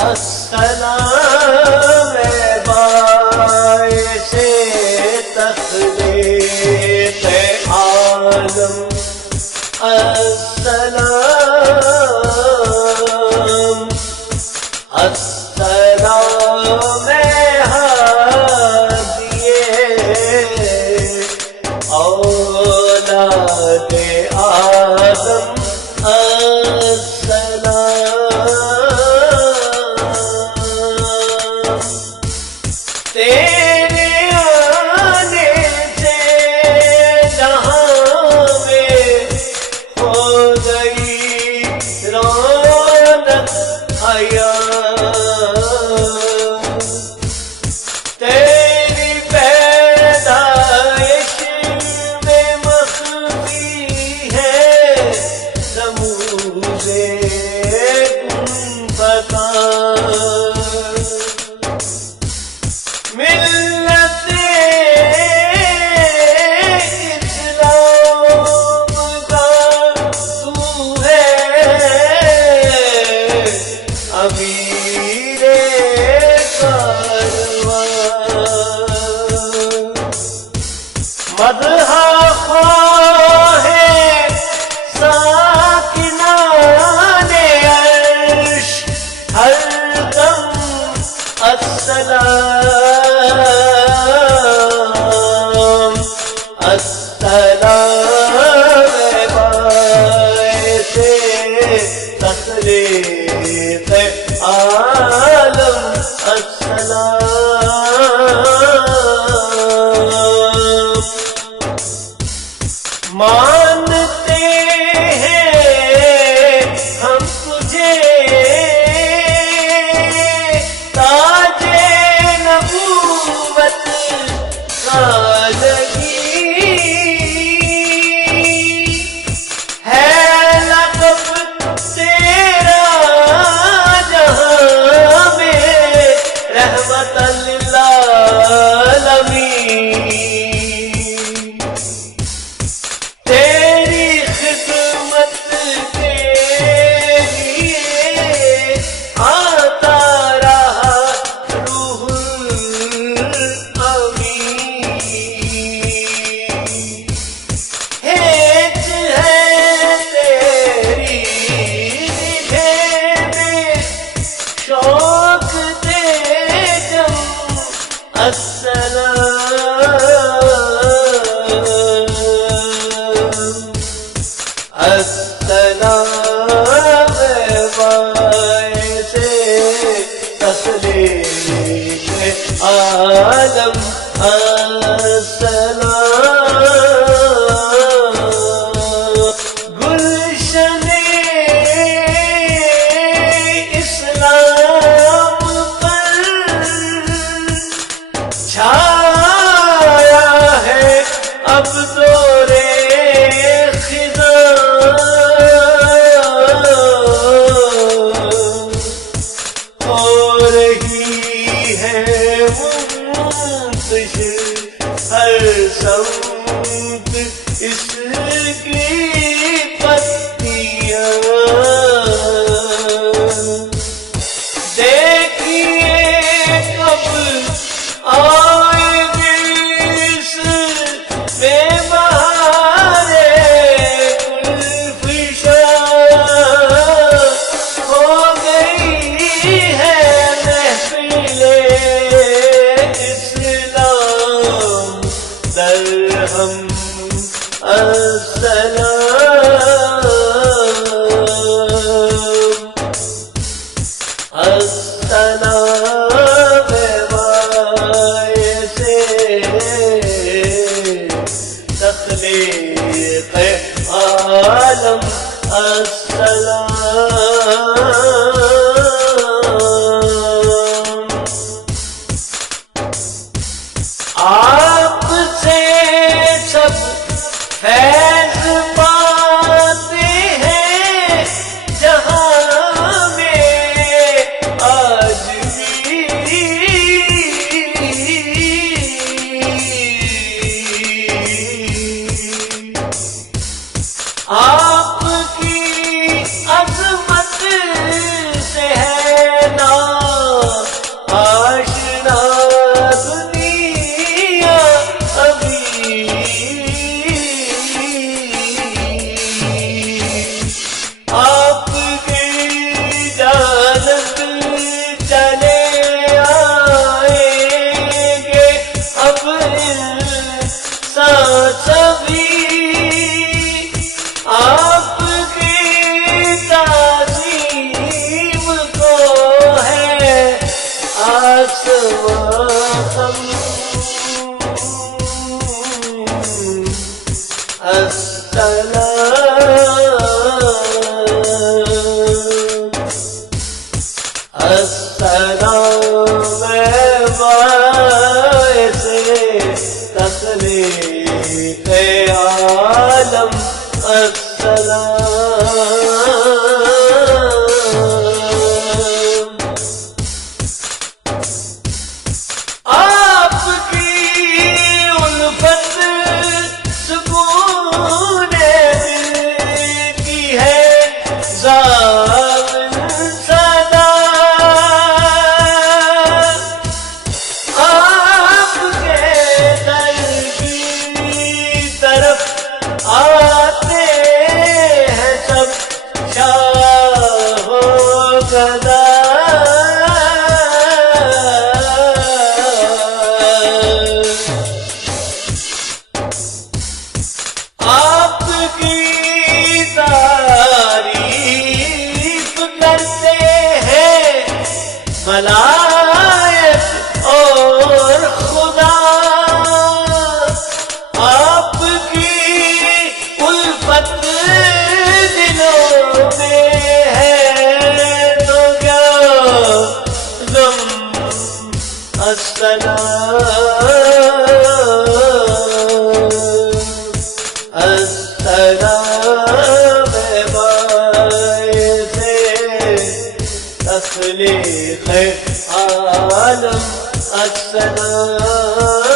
السلام باعث تخلیق عالم، السلام السلام ہادی اولاد آدم، تیرے آنے سے جہاں میں ہو گئی رونق حیا، تیری پیدائش میں مخفی ہے رموز کن فکان، ملت اسلام کا تو ہے امیر کاروان، مدح خواہ ساکنان عرش ہر دم السلام السلام باعث تخلیق عالم، السلام مانتے ہیں ہم تجھے تاج نبوت کا لگی، ہے لقب تیرا جہاں میں رحمت للعالمین، تیری خدمت کے لیے آتا رہا روح الامین، ہیچ ہے تیری میں شوق دے جم، السلام السلام باعث تخلیق عالم، السلام گلشن اسلام پر چھایا ہے اب دور ہو رہی ہے منتشر ہر سمت اس کی پتیاں، دیکھیے کب آئے گی اس میں بہارے گلفشاں، ہو گئی ہے محفل اسلام درہم، السلام السلام باعث تخلیق عالم، السلام آپ سے سب فیض پاتے ہیں جہاں میں آج بھی، آپ کی السلام باعث تخلیق عالم السلام آپ کی الفت سکون دل کی ہے ضامن صدا آپ کے در کی طرف آتے ہیں سب شاہ و گدا آپ کی تعریف کرتے ہیں ملائک اور خدا آپ کی الفت دلوں میں ہے تو کیا غم السلام باعث تخلیق عالم السلام